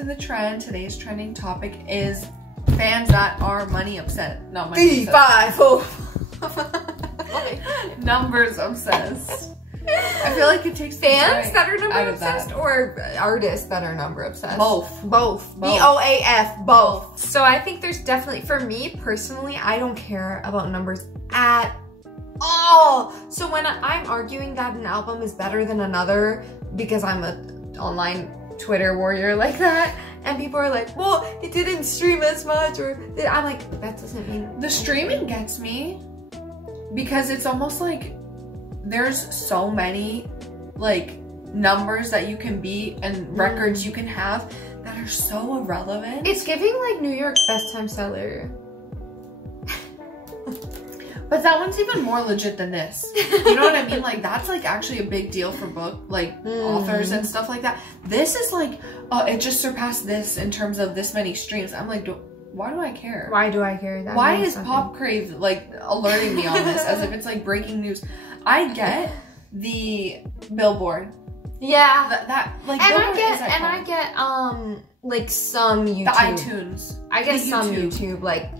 to the trend. Today's trending topic is fans that are money upset. Not money upset. Numbers obsessed. I feel like it takes fans that are number obsessed or artists that are number obsessed? Both. B-O-A-F, both. So I think there's definitely, for me personally, I don't care about numbers at all. So when I'm arguing that an album is better than another because I'm an online Twitter warrior like that, and people are like, well, it didn't stream as much, or I'm like, that doesn't mean. The streaming gets me because it's almost like there's so many like numbers that you can beat and records you can have that are so irrelevant. It's giving like New York best time seller. But that one's even more legit than this. You know what I mean? Like, that's like actually a big deal for book, like authors and stuff like that. This is like, oh, it just surpassed this in terms of this many streams. I'm like, why do I care? Why do I care? That why is Pop Crave like alerting me on this as if it's like breaking news? I get the Billboard. Yeah. That like, and I get like some YouTube. The iTunes. I get some YouTube, like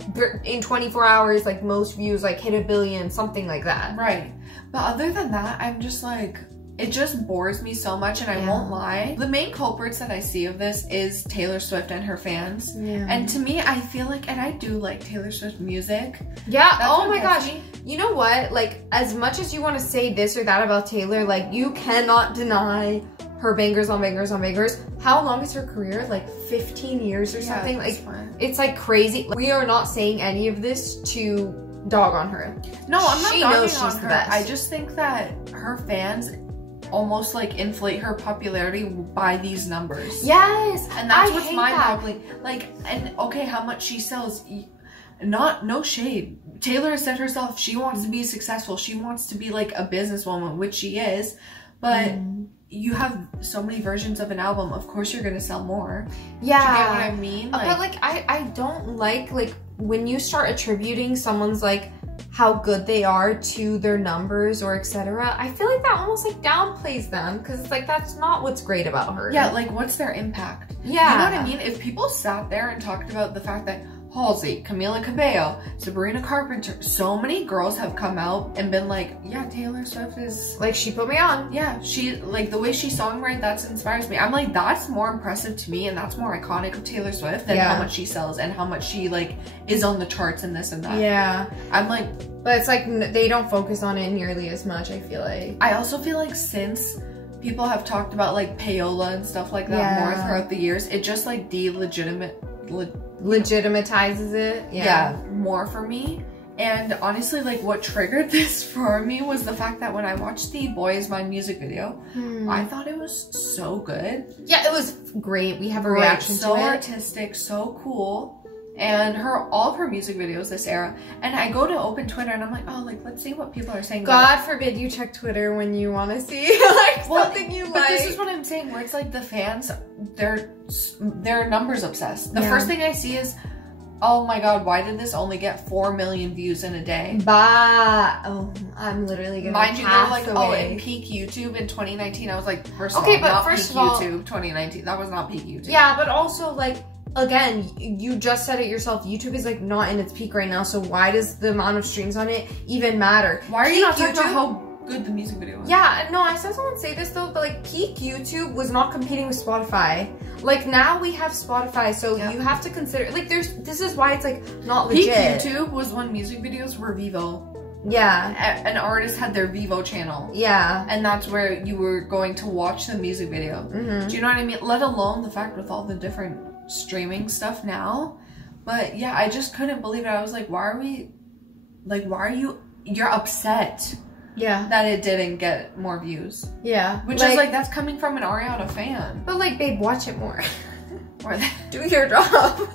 in 24 hours, like most views, like hit 1 billion, something like that. Right. But other than that, I'm just like, it just bores me so much, and I won't lie. The main culprits that I see of this is Taylor Swift and her fans. Yeah. And to me, I feel like, and I do like Taylor Swift music. Yeah, oh my gosh. You know what? Like, as much as you want to say this or that about Taylor, like, you cannot deny her bangers on bangers on bangers. How long is her career? Like 15 years or something? Like, it's like crazy. We are not saying any of this to dog on her. No, I'm not dogging on her. Best. I just think that her fans almost like inflate her popularity by these numbers. Yes, and that's what's mind-boggling. Like, and okay, how much she sells? No shade. Taylor has said herself she wants to be successful. She wants to be like a businesswoman, which she is. But you have so many versions of an album. Of course, you're gonna sell more. Yeah, do you get what I mean? Like, but like, I don't like when you start attributing someone's like how good they are to their numbers or etc. I feel like that almost like downplays them, because it's like that's not what's great about her. Yeah, like what's their impact? Yeah, you know what I mean? If people sat there and talked about the fact that Halsey, Camila Cabello, Sabrina Carpenter, so many girls have come out and been like, yeah, Taylor Swift is like, she put me on. Yeah, she, like, the way she songwrites, that inspires me. I'm like, that's more impressive to me, and that's more iconic of Taylor Swift than how much she sells and how much she like is on the charts and this and that. Yeah, I'm like, but it's like they don't focus on it nearly as much, I feel like. I also feel like since people have talked about like payola and stuff like that more throughout the years, it just like legitimizes it. More for me. And honestly, like, what triggered this for me was the fact that when I watched the Boy Is Mine music video, I thought it was so good. Yeah, it was great. We have a reaction to it. So artistic, so cool. And all of her music videos this era. And I go to open Twitter and I'm like, oh, like, let's see what people are saying. God forbid you check Twitter when you want to see like something you like. But this is what I'm saying, where it's like the fans, they're numbers obsessed. The first thing I see is, oh my God, why did this only get 4 million views in a day? Oh, I'm literally gonna mind you, they're like, oh, in peak YouTube in 2019. I was like, first of all, not peak YouTube 2019. That was not peak YouTube. Yeah, but also like, again, you just said it yourself. YouTube is like not in its peak right now, so why does the amount of streams on it even matter? Why are you not talking about how good the music video was? Yeah, no, I saw someone say this though, but like peak YouTube was not competing with Spotify. Like now we have Spotify, so you have to consider, like, this is why it's like not legit. Peak YouTube was when music videos were Vivo. Yeah. An artist had their Vivo channel. Yeah. And that's where you were going to watch the music video. Do you know what I mean? Let alone the fact with all the different streaming stuff now. But yeah, I just couldn't believe it. I was like, you're upset that it didn't get more views. Yeah. Which is like, that's coming from an Ariana fan. But like, babe, watch it more. Do your job.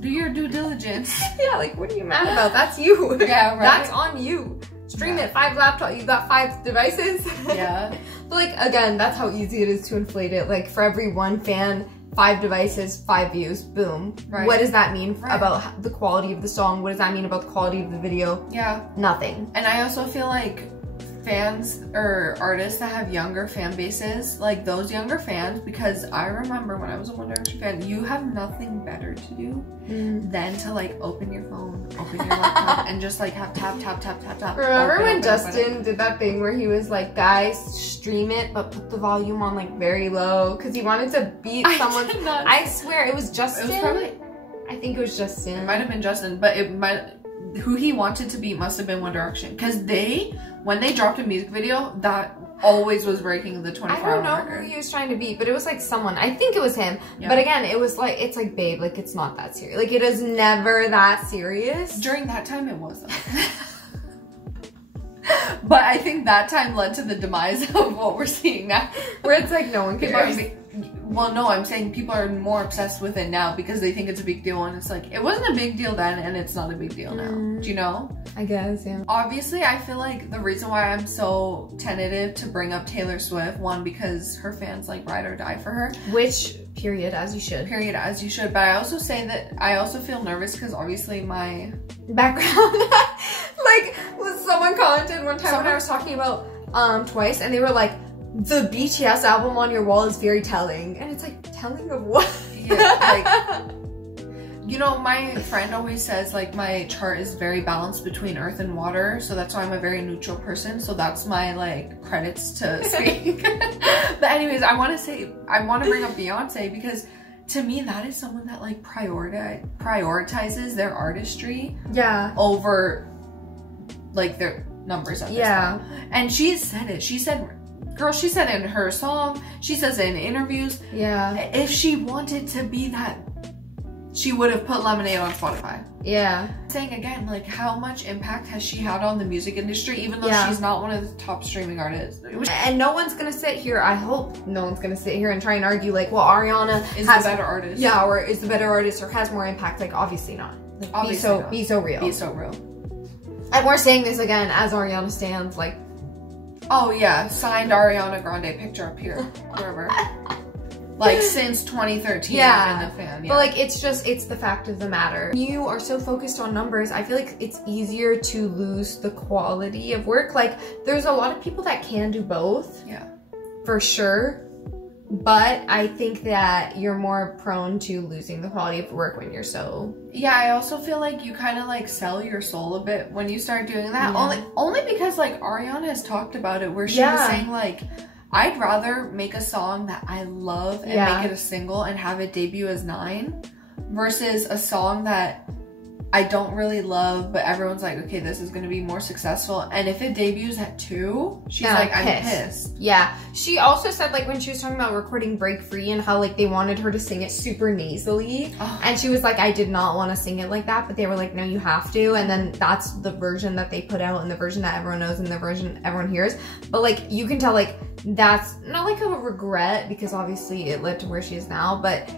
Do your due diligence. Yeah, like, what are you mad about? That's you. Yeah, right. That's on you. Stream it, 5 laptops, you got 5 devices. Yeah. But like, again, that's how easy it is to inflate it. Like, for every one fan, 5 devices, 5 views, boom. Right. What does that mean about the quality of the song? What does that mean about the quality of the video? Yeah. Nothing. And I also feel like fans or artists that have younger fan bases, like those younger fans, because I remember when I was a One Direction fan, you have nothing better to do than to like open your phone, open your laptop, and just like have tap, tap, tap, tap, tap. Remember when Justin did that thing where he was like, guys, stream it, but put the volume on like very low because he wanted to beat someone. I swear it was Justin. It was probably, I think it was Justin. It might have been Justin, but it might. Who he wanted to beat must have been One Direction, because when they dropped a music video, that always was breaking the 24-hour record. I don't know who he was trying to beat, but it was like someone. I think it was him. Yeah. But again, it was like, it's like, babe, like it's not that serious. Like it is never that serious. During that time, it wasn't. But I think that time led to the demise of what we're seeing now, where it's like no one cares. Well, no, I'm saying people are more obsessed with it now because they think it's a big deal, and it's like, it wasn't a big deal then, and it's not a big deal now. Do you know? I guess, yeah. Obviously, I feel like the reason why I'm so tentative to bring up Taylor Swift, one, because her fans like ride or die for her. Which, period, as you should. Period, as you should. But I also say that I also feel nervous because obviously my background, like, someone commented one time when I was talking about Twice, and they were like, the BTS album on your wall is very telling. And it's like, telling of what? Yeah, like, you know, my friend always says, like, my chart is very balanced between earth and water, so that's why I'm a very neutral person, so that's my, like, credits to speak. But anyways, I want to bring up Beyonce, because to me, that is someone that, like, prioritizes their artistry over, like, their numbers at this point. And she said it. She said it in her song. She says it in interviews. Yeah. If she wanted to be that, she would have put Lemonade on Spotify. Yeah. Saying again, like, how much impact has she had on the music industry, even though she's not one of the top streaming artists? And no one's gonna sit here, I hope no one's gonna sit here and try and argue, like, well, Ariana is the better artist. Yeah, or is the better artist or has more impact. Like, obviously not. Like, obviously not. Be so real. Be so real. And we're saying this again as Ariana stands, like, oh yeah, signed Ariana Grande picture up here, wherever. Like since 2013, I've been a fan. But like, it's the fact of the matter. You are so focused on numbers, I feel like it's easier to lose the quality of work. Like, there's a lot of people that can do both. Yeah. For sure. But I think that you're more prone to losing the quality of work when you're so... Yeah, I also feel like you kind of like sell your soul a bit when you start doing that. Only because like Ariana has talked about it, where she was saying like, I'd rather make a song that I love and make it a single and have it debut as 9 versus a song that I don't really love, but everyone's like, okay, this is going to be more successful. And if it debuts at 2, she's like, I'm pissed. Yeah. She also said, like, when she was talking about recording Break Free and how, like, they wanted her to sing it super nasally. Oh. And she was like, I did not want to sing it like that. But they were like, no, you have to. And then that's the version that they put out and the version that everyone knows and the version everyone hears. But, like, you can tell, like, that's not, like, a regret because obviously it led to where she is now. But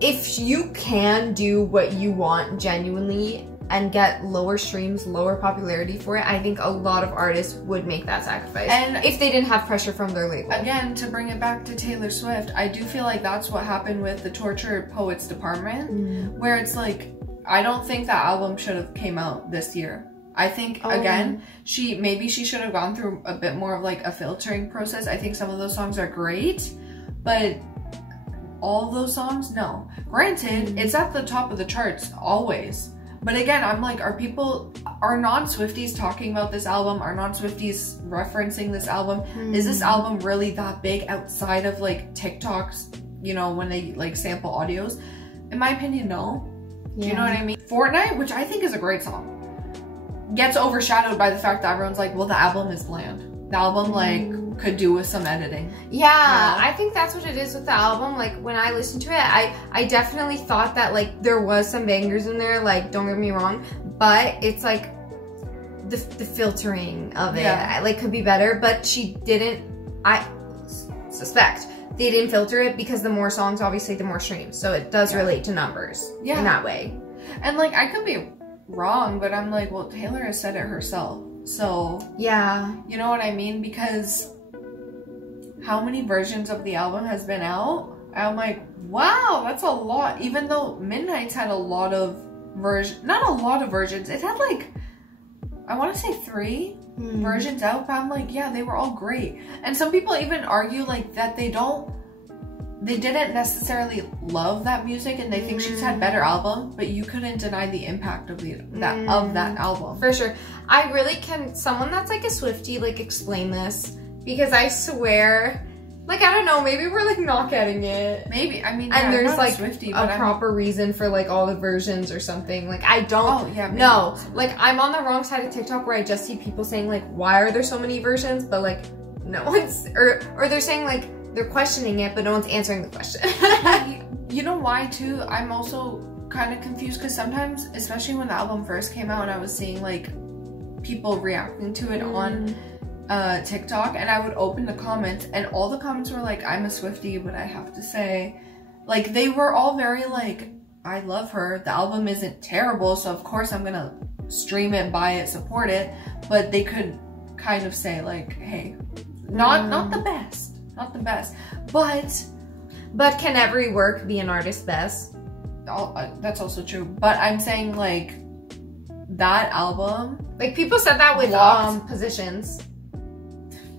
if you can do what you want genuinely and get lower streams, lower popularity for it, I think a lot of artists would make that sacrifice. And if they didn't have pressure from their label. Again, to bring it back to Taylor Swift, I do feel like that's what happened with the Tortured Poets department, where it's like, I don't think that album should have came out this year. I think, again, maybe she should have gone through a bit more of like a filtering process. I think some of those songs are great, but all those songs, no. Granted, it's at the top of the charts always. But again, I'm like, are non-Swifties talking about this album? Are non-Swifties referencing this album? Is this album really that big outside of like TikToks, you know, when they like sample audios? In my opinion, no. Do you know what I mean? Fortnite, which I think is a great song, gets overshadowed by the fact that everyone's like, well, the album is bland. The album, like, could do with some editing. Yeah, I think that's what it is with the album. Like, when I listened to it, I definitely thought that, like, there was some bangers in there, like, don't get me wrong, but it's, like, the filtering of it, like, could be better, but she didn't, I suspect, they didn't filter it because the more songs, obviously, the more streams, so it does relate to numbers in that way. And, like, I could be wrong, but I'm like, well, Taylor has said it herself. So, yeah, you know what I mean? Because how many versions of the album has been out? I'm like, wow, that's a lot. Even though Midnight's had a lot of not a lot of versions. It had like I want to say 3 versions out, but I'm like, yeah, they were all great. And some people even argue like that they didn't necessarily love that music and they think she's had better album, but you couldn't deny the impact of that album. For sure. I really can, someone that's like a Swiftie, like explain this, because I swear, like, I don't know, maybe we're like not getting it. Maybe, I mean, and there's like Swiftie, a proper reason for like all the versions or something. Like, I don't know. Like, I'm on the wrong side of TikTok where I just see people saying like, why are there so many versions? But like, no one's, or they're saying like, they're questioning it, but no one's answering the question. You know why too? I'm also kind of confused because sometimes, especially when the album first came out and I was seeing like people reacting to it on TikTok, and I would open the comments and all the comments were like, I'm a Swiftie, but I have to say, like, they were all very like, I love her, the album isn't terrible, so of course I'm gonna stream it, buy it, support it, but they could kind of say like, hey, not the best. Not the best, but can every work be an artist's best? That's also true. But I'm saying like that album, like people said that with Positions.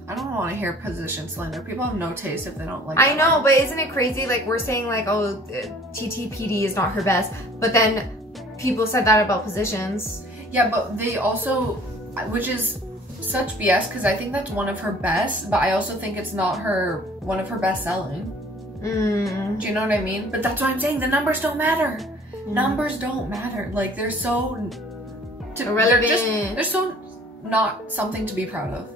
I don't want to hear Position slander. People have no taste if they don't like. I know, but isn't it crazy? Like we're saying like, oh, TTPD is not her best, but then people said that about Positions. Yeah, but they also, which is such BS, because I think that's one of her best, but I also think it's not one of her best selling. Do you know what I mean? But that's what I'm saying, the numbers don't matter. Numbers don't matter. Like, they're so irrelevant. They're so not something to be proud of.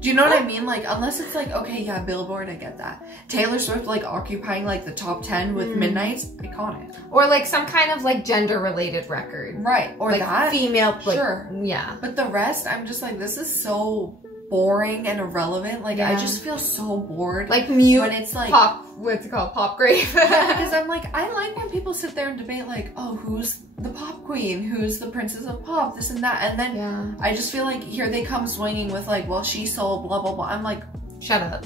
Do you know what I mean? Like, unless it's like, okay, yeah, Billboard, I get that. Taylor Swift, like, occupying, like, the top 10 with Midnights, iconic. Or, like, some kind of, like, gender-related record. Right. Or like, that. Female, like, sure. Yeah. But the rest, I'm just like, this is so boring and irrelevant. Like, I just feel so bored. Like, mute when it's, like... Pop, what's it called? Pop grave. Yeah, because I'm like, I like when people sit there and debate, like, oh, who's the pop queen? Who's the princess of pop? This and that. And then I just feel like here they come swinging with, like, well, she sold blah, blah, blah. I'm like, shut up.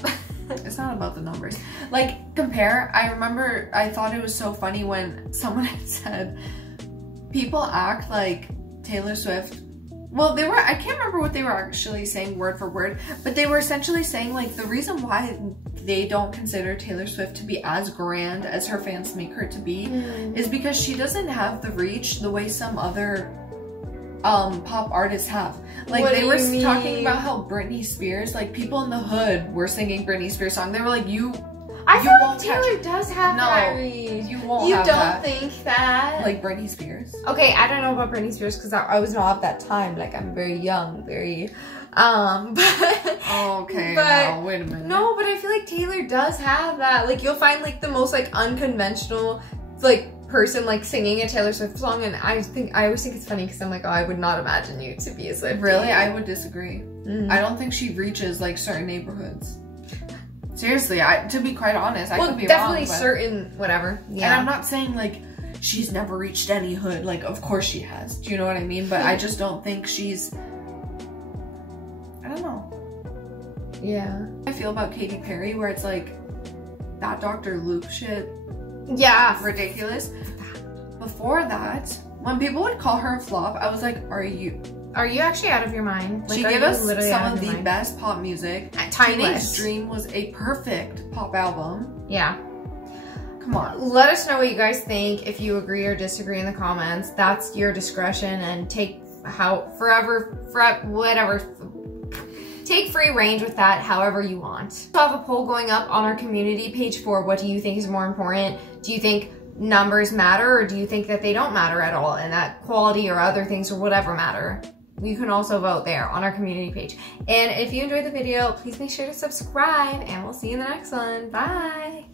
It's not about the numbers. Like, compare. I remember I thought it was so funny when someone had said, people act like Taylor Swift. Well, they were, I can't remember what they were actually saying word for word, but they were essentially saying, like, the reason why they don't consider Taylor Swift to be as grand as her fans make her to be is because she doesn't have the reach the way some other pop artists have. Like, they were talking about how Britney Spears, like, people in the hood were singing Britney Spears songs. They were like, I feel like Taylor does have that reach. You won't have that. You don't think that? Like Britney Spears. Okay, I don't know about Britney Spears because I was not at that time. Like, I'm very young, very, but... Okay, now, wait a minute. No, but I feel like Taylor does have that. Like, you'll find, like, the most, like, unconventional, like, person, like, singing a Taylor Swift song, and I always think it's funny because I'm like, oh, I would not imagine you to be a Swiftie. Really? I would disagree. I don't think she reaches, like, certain neighborhoods. Seriously, to be quite honest, I could be definitely wrong, certain, whatever. Yeah. And I'm not saying, like, she's never reached any hood. Like, of course she has. Do you know what I mean? But I just don't think she's... I don't know. Yeah. I feel about Katy Perry, where it's like, that Dr. Luke shit. Yeah. Ridiculous. Before that, when people would call her a flop, I was like, are you actually out of your mind? Like, she gave us some of the best pop music. Teenage Dream was a perfect pop album. Yeah. Come on. Let us know what you guys think. If you agree or disagree in the comments, that's your discretion, and take take free range with that however you want. We'll have a poll going up on our community page for what do you think is more important? Do you think numbers matter, or do you think that they don't matter at all and that quality or other things or whatever matter? You can also vote there on our community page. And if you enjoyed the video, please make sure to subscribe, and we'll see you in the next one. Bye!